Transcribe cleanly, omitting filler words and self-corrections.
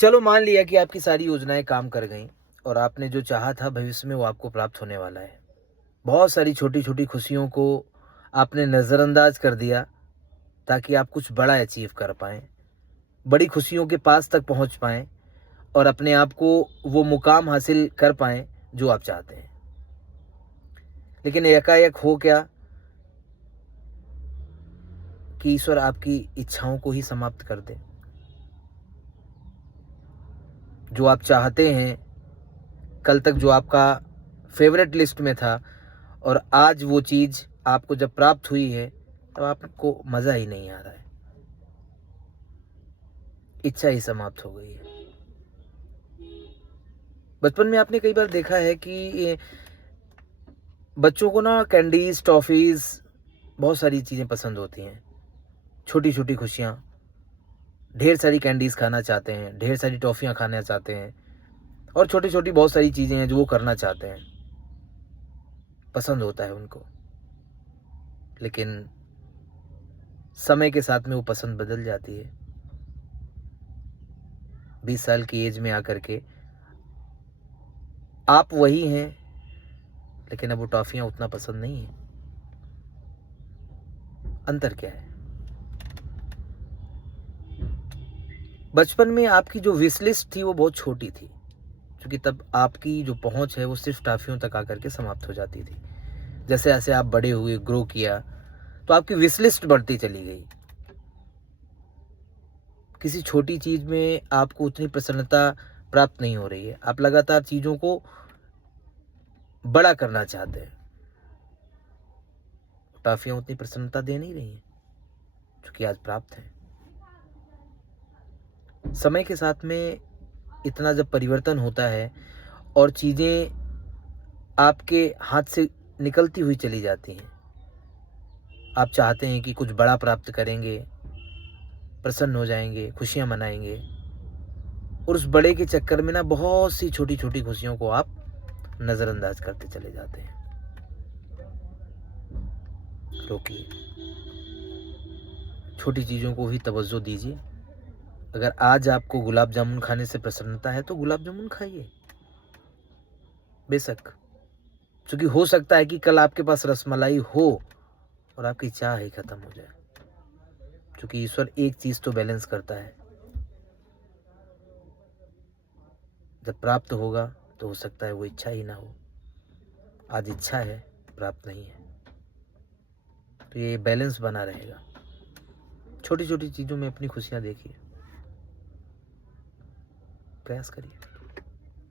चलो मान लिया कि आपकी सारी योजनाएँ काम कर गईं और आपने जो चाहा था भविष्य में वो आपको प्राप्त होने वाला है। बहुत सारी छोटी-छोटी खुशियों को आपने नज़रअंदाज कर दिया ताकि आप कुछ बड़ा अचीव कर पाएँ, बड़ी खुशियों के पास तक पहुँच पाएँ और अपने आप को वो मुकाम हासिल कर पाएँ जो आप चाहते हैं। लेकिन एकाएक हो क्या कि ईश्वर आपकी इच्छाओं को ही समाप्त कर दे। जो आप चाहते हैं, कल तक जो आपका फ़ेवरेट लिस्ट में था और आज वो चीज़ आपको जब प्राप्त हुई है, तब आपको मज़ा ही नहीं आ रहा है। इच्छा ही समाप्त हो गई है। बचपन में आपने कई बार देखा है कि ये बच्चों को ना कैंडीज़, टॉफ़ीज़ बहुत सारी चीज़ें पसंद होती हैं। छोटी-छोटी खुशियाँ, ढेर सारी कैंडीज़ खाना चाहते हैं, ढेर सारी टॉफ़ियाँ खाना चाहते हैं और छोटी-छोटी बहुत सारी चीज़ें हैं जो वो करना चाहते हैं, पसंद होता है उनको। लेकिन समय के साथ में वो पसंद बदल जाती है। 20 साल की एज में आकर के आप वही हैं, लेकिन अब वो टॉफ़ियाँ उतना पसंद नहीं है। अंतर क्या है? बचपन में आपकी जो विश लिस्ट थी वो बहुत छोटी थी, क्योंकि तब आपकी जो पहुँच है वो सिर्फ़ टॉफ़ियों तक आकर के समाप्त हो जाती थी। जैसे-जैसे आप बड़े हुए, ग्रो किया, तो आपकी विश लिस्ट बढ़ती चली गई। किसी छोटी चीज़ में आपको उतनी प्रसन्नता प्राप्त नहीं हो रही है। आप लगातार चीज़ों को बड़ा करना चाहते हैं। टॉफ़ियाँ उतनी प्रसन्नता दे नहीं रही हैं, जो कि आज प्राप्त है। समय के साथ में इतना जब परिवर्तन होता है और चीज़ें आपके हाथ से निकलती हुई चली जाती हैं, आप चाहते हैं कि कुछ बड़ा प्राप्त करेंगे, प्रसन्न हो जाएँगे, खुशियाँ मनाएँगे और उस बड़े के चक्कर में ना बहुत सी छोटी-छोटी खुशियों को आप नज़रअंदाज करते चले जाते हैं। रोकिए, छोटी चीज़ों को भी तवज्जो दीजिए। अगर आज आपको गुलाब जामुन खाने से प्रसन्नता है, तो गुलाब जामुन खाइए, बेशक। क्योंकि हो सकता है कि कल आपके पास रसमलाई हो और आपकी चाह ही खत्म हो जाए। क्योंकि ईश्वर एक चीज़ तो बैलेंस करता है, जब प्राप्त होगा तो हो सकता है वो इच्छा ही ना हो। आज इच्छा है, प्राप्त नहीं है, तो ये बैलेंस बना रहेगा। छोटी-छोटी चीज़ों में अपनी खुशियाँ देखिए, प्रयास करिए।